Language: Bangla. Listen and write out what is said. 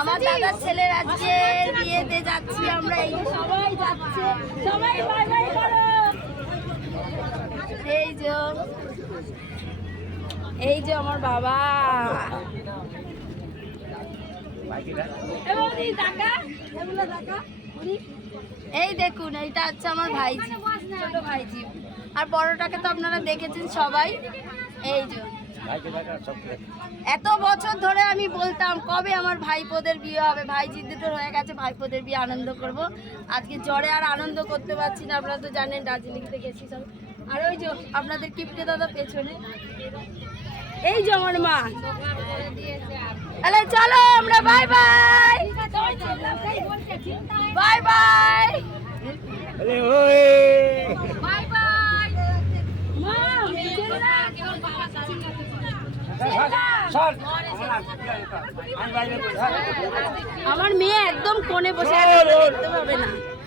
আমার দাদার ছেলের আজকে বিয়েতে যাচ্ছি আমরা, এই সবাই যাচ্ছে, সবাই বাই বাই করো। এই যে আমার বাবা, এই দেখুন এইটা হচ্ছে আমার ভাইজি, ছোট ভাইজি। আর বড়টাকে তো আপনারা দেখেছেন সবাই। এই যে এত বছর ধরে আমি বলতাম কবে আমার ভাইপোদের বিয়ে হবে, ভাইজি দুটোর হয়ে গেছে, ভাইপোদের বিয়ে আনন্দ করব। আজকে জ্বরে আর আনন্দ করতে পারছি না, আপনারা তো জানেন দার্জিলিংতে গেছি সব। আর ওই যে আপনাদের কিপ্টে দাদা পেছনে, এই যে আমার মা। তাহলে চলো আমরা bye bye, bye bye, bye bye. আমার মেয়ে একদম কোণে বসে দেখতে পাবে না।